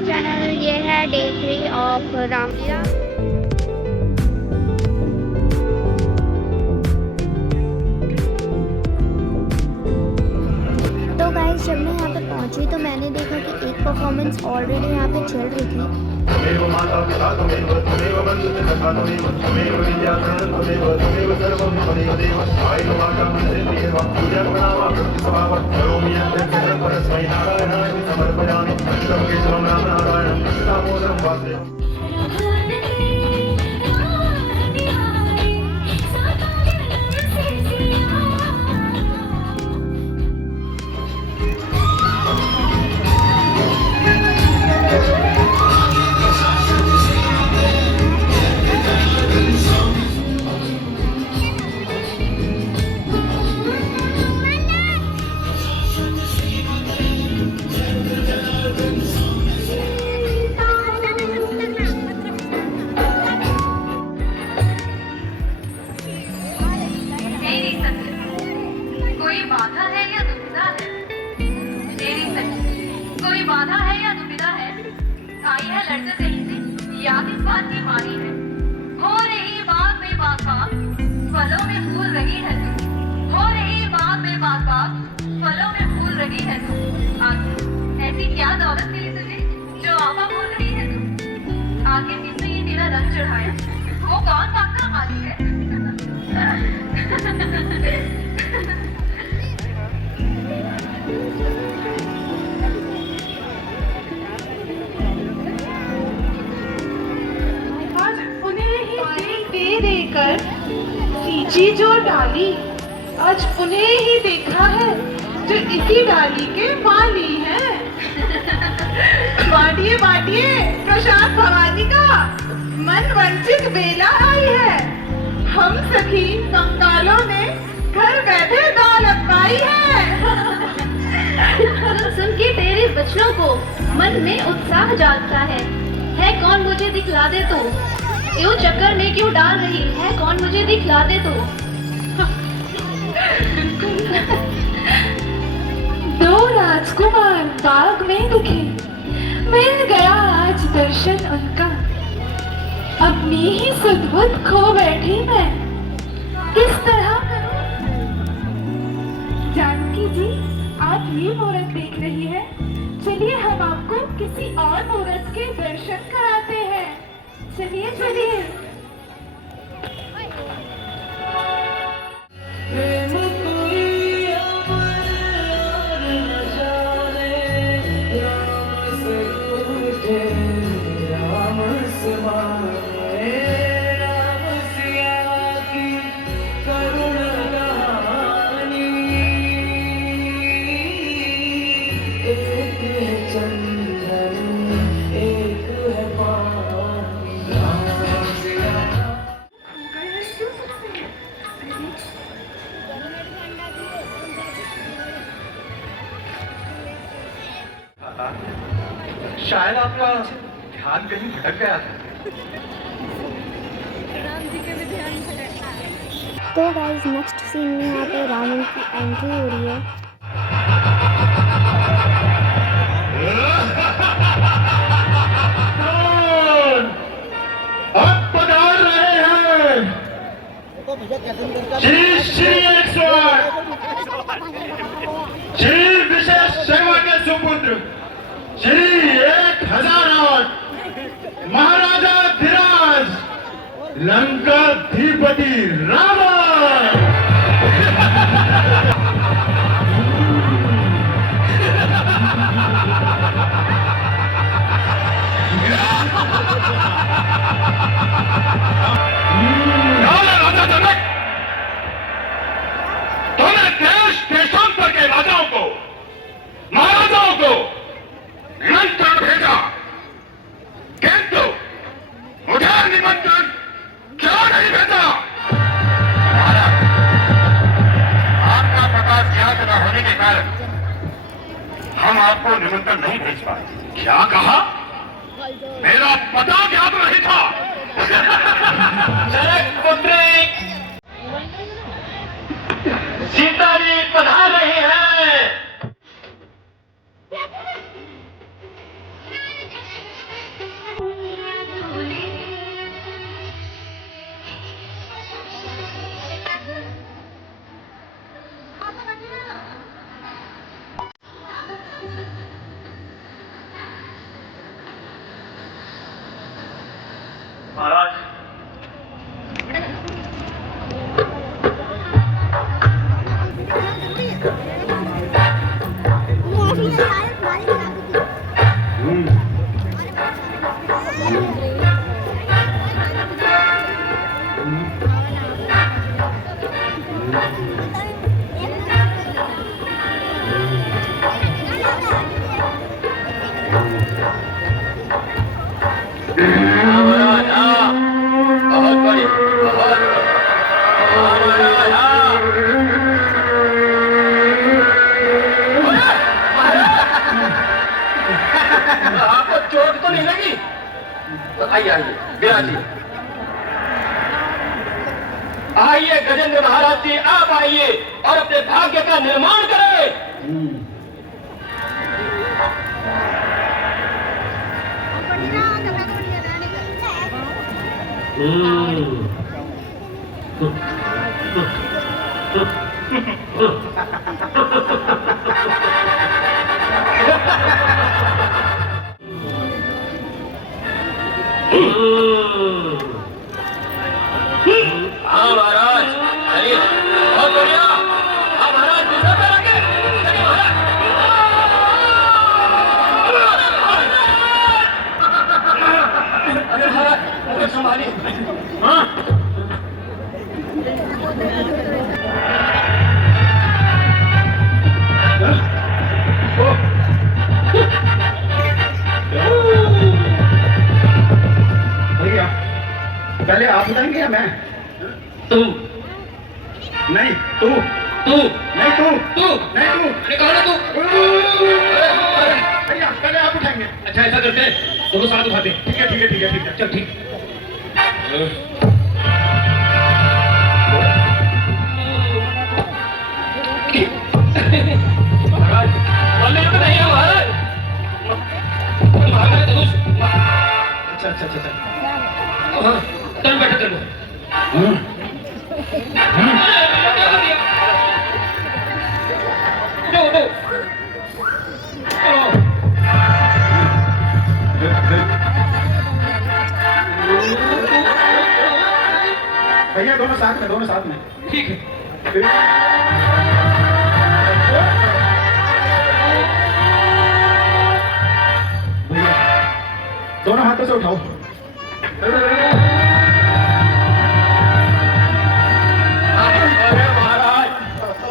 My channel. ये है day 3 of Ramlila. तो गाइस, जब मैं यहाँ पे पहुँची तो मैंने देखा कि एक परफॉर्मेंस ऑलरेडी यहाँ पे चल रही थी। कोई बाधा है या दुविधा है? तेरी सच्ची कोई बाधा है या दुविधा है? आई है लड़के कहीं से याद इस बात की मानी है। हो रही बात में बात फलों में फूल रही है तू। हो रही बात में बात फलों में फूल रही है तू। आखिर ऐसी क्या दौलत मिली तुझे जो आपा बोल रही है तू? आखिर किसने ये तेरा रंग चढ़ाया? वो कौन बात का मालिक है? देकर सींची जो डाली, आज उन्हें ही देखा है जो इसी डाली के माली हैं। बाटिए बाटिए प्रसाद भवानी का, मन वंचित बेला आई है। हम सखी कंकालों ने घर बैठे दौलत पाई है। सुन के तेरे बचनों को मन में उत्साह जागता है कौन मुझे दिखला दे तू? यूं चक्कर में क्यों डाल रही है कौन मुझे दिखला दे तू? दो राजकुमार बाग में दिखे, मिल गया आज दर्शन उनका। अपनी ही सुध-बुध खो बैठी मैं, किस तरह करूं? जानकी जी, आप ये मूर्त देख रही है, चलिए हम आपको किसी और मूर्त के दर्शन कराते हैं। चलिए चलिए। शायद आपका ध्यान कहीं भटक गया था। तो गाइस, नेक्स्ट सीन में यहाँ पे रावण की एंट्री हो रही है। अब पधार रहे हैं श्री श्री 108 श्री विशेष सेवा के सुपुत्र श्री 1008 महाराजा धीराज लंकाधिपति रावण। राजा जनक, तूने देश देशांतर के राजाओं को, महाराजाओं को निमंत्रण भेजा, किंतु मुझे निमंत्रण क्यों नहीं भेजा? आपका पता ज्ञात न होने के कारण हम आपको निमंत्रण नहीं भेज पाए। क्या कहा? मेरा पता ज्ञात नहीं था। जनक पुत्र, सीता जी पधार रही है। हाँ महाराज, हाँ। बहुत बड़ी, बहुत बड़ी। हाँ महाराज, हाँ। आपको चोट तो नहीं लगी? तो आइए आइए विराजिए। आइए गजेंद्र महाराज जी, आप आइए और अपने भाग्य का निर्माण करें। हाँ महाराज, चलिए, बहुत बढ़िया। हाँ महाराज, दूसरा पैर आगे। चलिए महाराज। अरे महाराज, मुझे संभालिए। हाँ। भैया, पहले आप बताएंगे या मैं? तू नहीं, तू नहीं, तू नहीं, तू कौन है? तू भैया, पहले आप उठाएंगे। अच्छा ऐसा करते हैं, दोनों साथ उठाते हैं। ठीक है ठीक है ठीक है ठीक है, चल ठीक। महाराज बोलने में नहीं है महाराज। महाराज धनुष। अच्छा अच्छा अच्छा अच्छा। हाँ, चल बैठो चलो। भैया दोनों साथ में। ठीक है। भैया दोनों हाथों से उठाओ।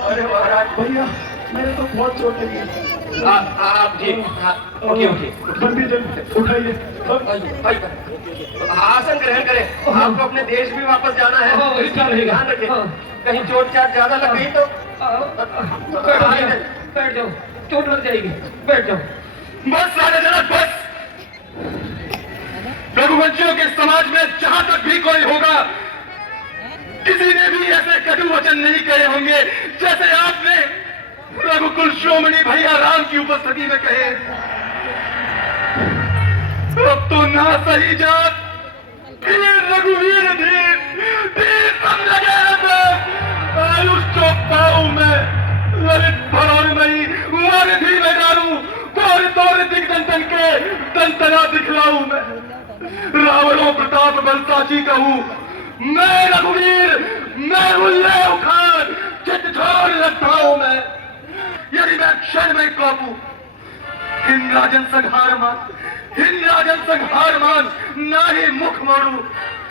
अरे महाराज भैया, मेरे तो बहुत चोट लगी। आप जी, ओके जल्दी उठाइए। आसन ग्रहण करें। आपको अपने देश भी वापस जाना है, इसका ध्यान रखें। कहीं चोट चाट ज्यादा लग गई तो बैठ जाओ, चोट लग जाएगी, बैठ जाओ। बस सारे जनक बस। रघुवंशियों के समाज में जहां तक भी कोई होगा, किसी ने भी ऐसे कटु वचन नहीं कहे होंगे जैसे आपने रघुकुल शिरोमणि भैया राम की उपस्थिति में कहे। अब तो ना सही जात रघुवीर धीर सम लगे आयुष चौक पाऊ में ललित भरोर नहीं वारिधि में डालू तोर तोर दिग्दंतन के दंतना दिखलाऊ मैं रावणों प्रताप बलसाची कहूं मैं रघुवीर मैं उल्ले उखाड़ चित छोड़ लताऊं मैं यदि मैं क्षण में काबू हिंद राजन संहार मान ना ही मुख मोड़ू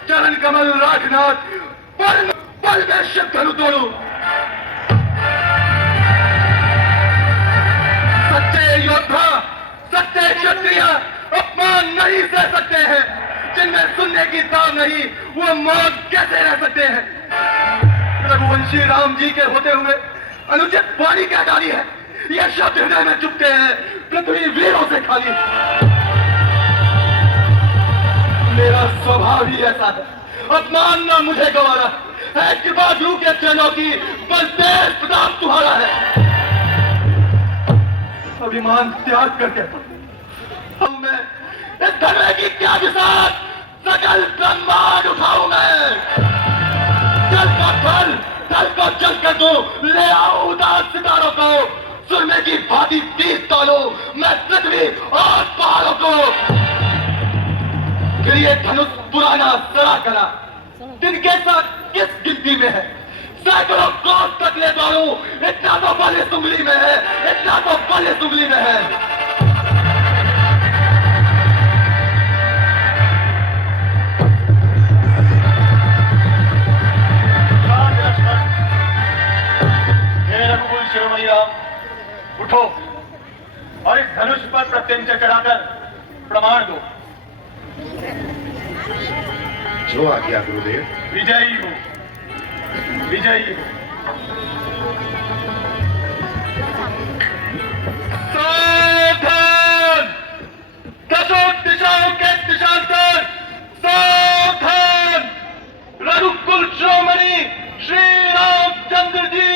चरण कमल राखनाथ पल में शिव धनु तोड़ू। सच्चे योद्धा सच्चे क्षत्रिय अपमान नहीं सह सकते हैं, जिनमें सुनने की ताब नहीं वो मौत कैसे रह सकते हैं। रघुवंशी राम जी के होते हुए अनुचित वाणी क्या डाली है, ये शब्द हृदय में चुपते हैं पृथ्वी वीरों से खाली। मेरा स्वभाव ही ऐसा है, अपमान न मुझे गवारा है, कृपा ध्रुव के चरणों की बल तेज प्रताप तुम्हारा है। अभिमान त्याग करके मैं इस धर्म की क्या विसार सकल ब्रह्मांड उठाऊं मैं। जल का जल को जल कर दो ले आओ उदास सितारों को सुरमे की भांति तीस तोलो मैं पृथ्वी और पहाड़ों को। ये धनुष पुराना सड़ा करा जिनके साथ किस गिनती में है, सैकड़ों कोस तक ले दौड़ू इतना तो बल इस उंगली में है, इतना तो बल इस उंगली में है। शिरोमणि राम उठो और इस धनुष पर प्रत्यंचा चढ़ाकर प्रमाण दो जो आज्ञा गुरुदेव। विजयी हो, विजयी हो। सावधान! दसों दिशाओं के दिशांतर सावधान! रघुकुल शिरोमणि श्री रामचंद्र जी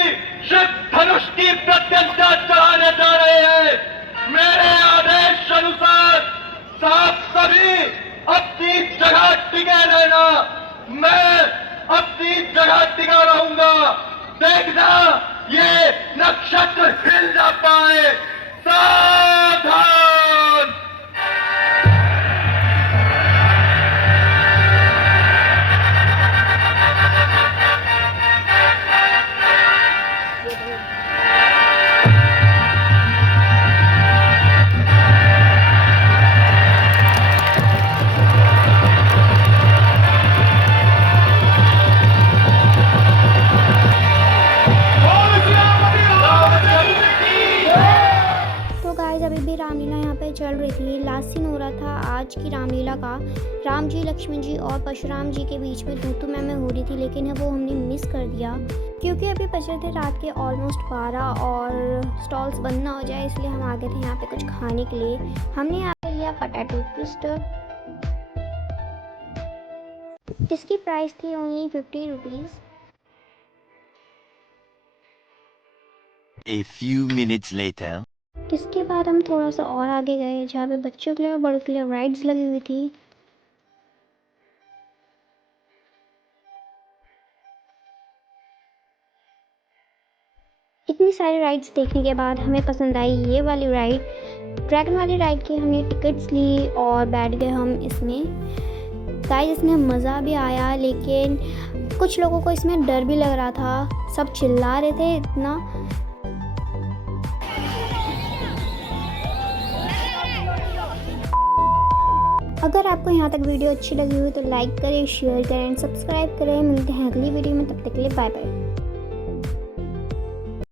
शिव धनुष की प्रत्यंता चढ़ाने जा रहे हैं। मेरे आदेश अनुसार आप सभी अपनी जगह टिके रहना। मैं अपनी जगह टिका रहूंगा। देखना ये नक्षत्र हिल ना पाए। सावधान! तो गाइस अभी भी रामलीला यहाँ पे चल रही थी। लास्ट सीन हो रहा था आज की रामलीला का। राम जी, लक्ष्मण जी और परशुराम जी के बीच में तू मैं हो रही थी, लेकिन वो हमने मिस कर दिया क्योंकि अभी बचे थे रात के ऑलमोस्ट 12 और स्टॉल्स बंद ना हो जाए, इसलिए हम आ गए थे यहाँ पे कुछ खाने के लिए। हमने यहाँ पे लिया पोटैटो ट्विस्टर, जिसकी प्राइस थी only 50 rupees. A few minutes later. इसके बाद हम थोड़ा सा और आगे गए जहाँ पे बच्चों के लिए और बड़ों के लिए राइड्स लगी हुई थी। इतनी सारी राइड्स देखने के बाद हमें पसंद आई ये वाली राइड, ड्रैगन वाली राइड की हमने टिकट्स ली और बैठ गए हम इसमें। गाइस इसमें मज़ा भी आया, लेकिन कुछ लोगों को इसमें डर भी लग रहा था। सब चिल्ला रहे थे इतना। अगर आपको यहाँ तक वीडियो अच्छी लगी हुई तो लाइक करें, शेयर करें, सब्सक्राइब करें। मिलते हैं अगली वीडियो में, तब तक के लिए बाय बाय।